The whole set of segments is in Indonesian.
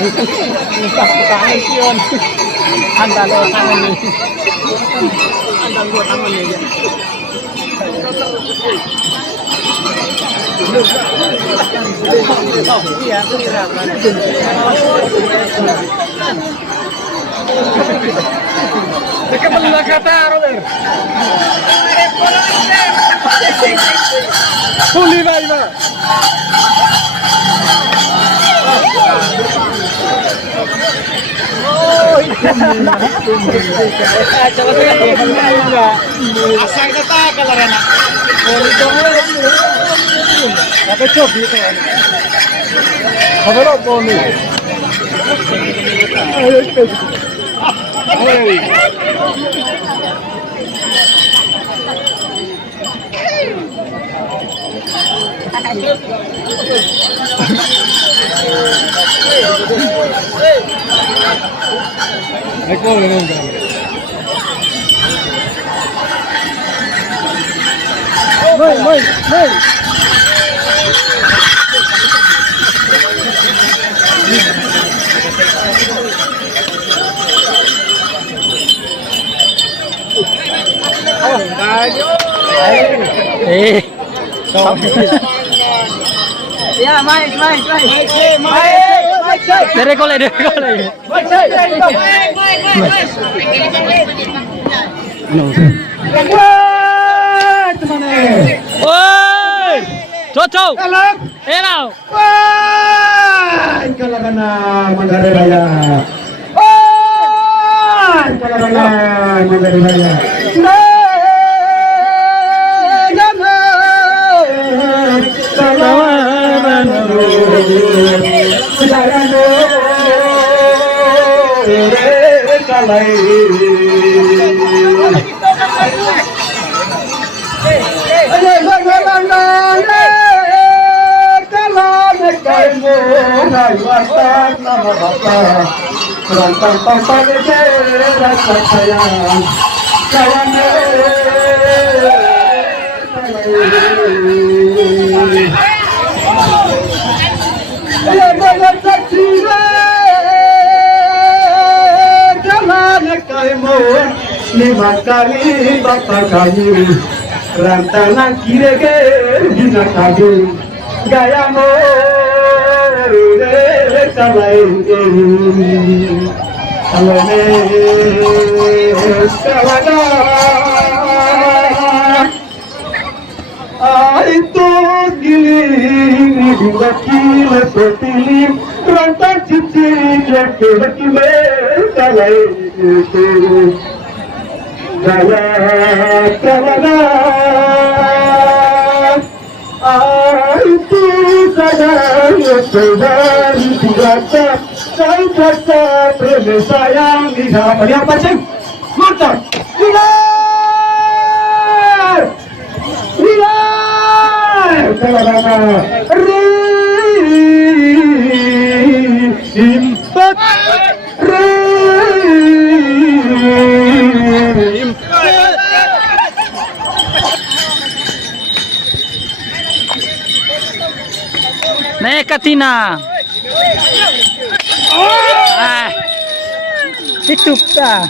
Tangan Sion. Anda lo tangan ini. Anda lo tangan ini. Dekat belah kata, Robert. Puli baik. Asal kata kalau anak. Apa coba itu? Apa lo poni? Ya, main. Dari kole. Woi, cocok. Erau. Wah, kalau kena Manggarai Raya. Wah, kalau kena Manggarai Raya. Lima kali bapak kami rantangan kira hina kami gaya mo kalai kalai kawana itu giling dua kilo sepiling rantang cici kira kalai itu Gaya kawana itu kadang saudari dirasa saya kata premi sayang di dalam yang pasang motor hilang kawana impat Katina. Itu ta.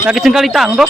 Lagi cengkali tang toh.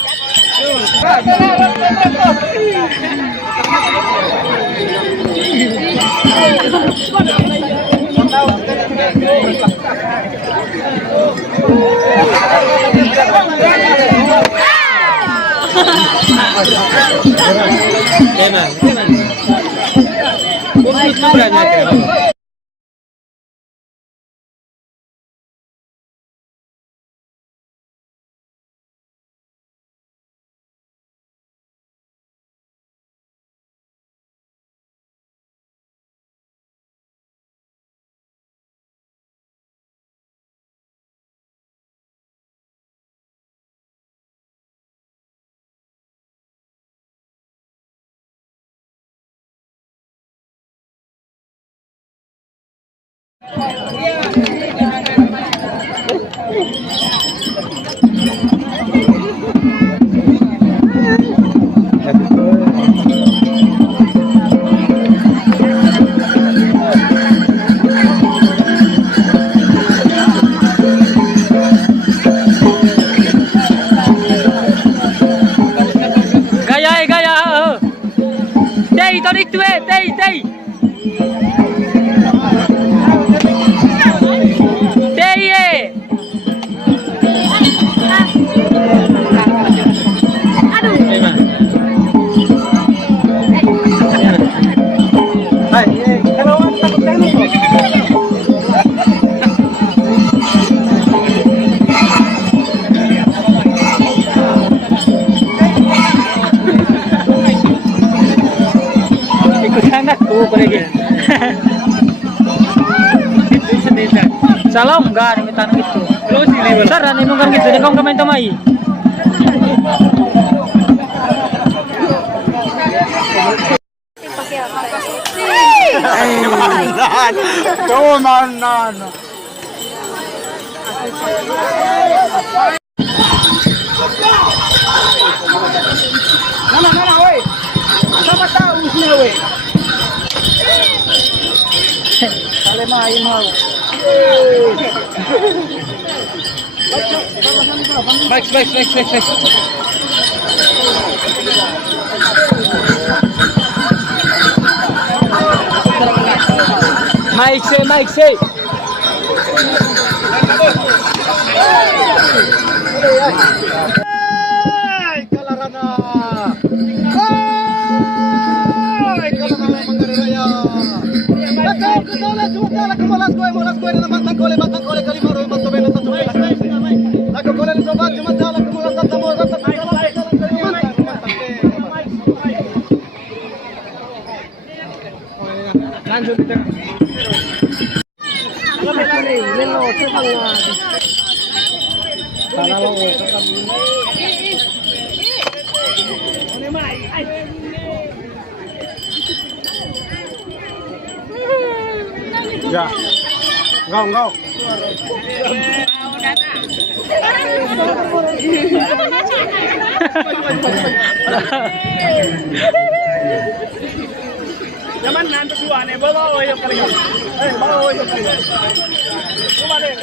Tay. Tay. Salam gar mitan gitu. Terus ini besar nih nunggang gitu nih kamu main tamai. Komandan. Mana woi. Sama tahu sini woi. Kale main mau. Baik. Mike say. Kalarana. Kalarana Manggaraya. Molas gue na batang kole kalimaro batang belo tatlo. Lago kole ni sobat cuma jalan ke molas tatamo tatamo. Lanjut kita. Ya, enggak. Zaman nanti suane bawa yang paling. Bawa yang paling. Coba deh.